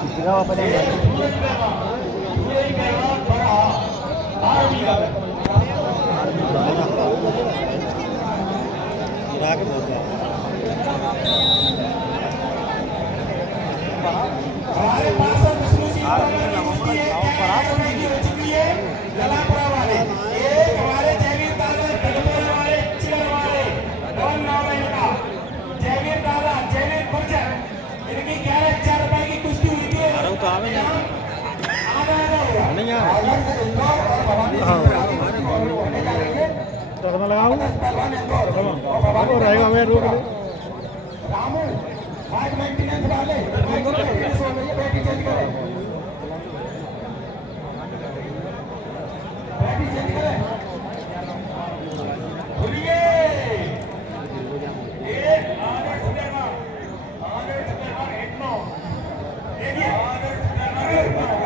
चित्तगाव अपन लगाऊ रहेगा मैं रोक रामू आज मेंटेनेंस वाले बैटरी चेंज करो बैटरी चेंज करें बोलिए ये आदर्श शर्मा 8 9 देखिए आदर्श शर्मा